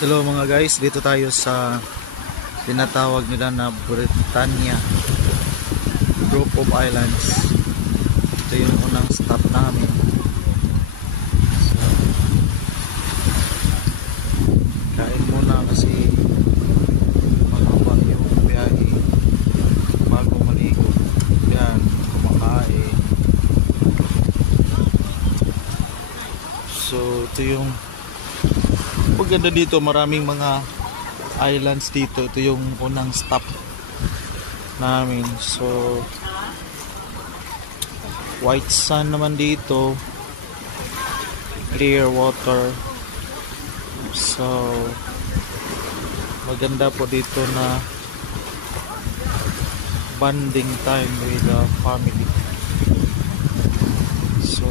Hello mga guys, dito tayo sa tinatawag nila na Britannia Group of Islands. Ito yung unang stop namin. So, kain muna kasi mahaba yung biyahe bago maligo. Yan, kumakain. So ito yung maganda dito, maraming mga islands dito. Ito yung unang stop namin. So white sand naman dito, clear water. So maganda po dito na bonding time with the family. So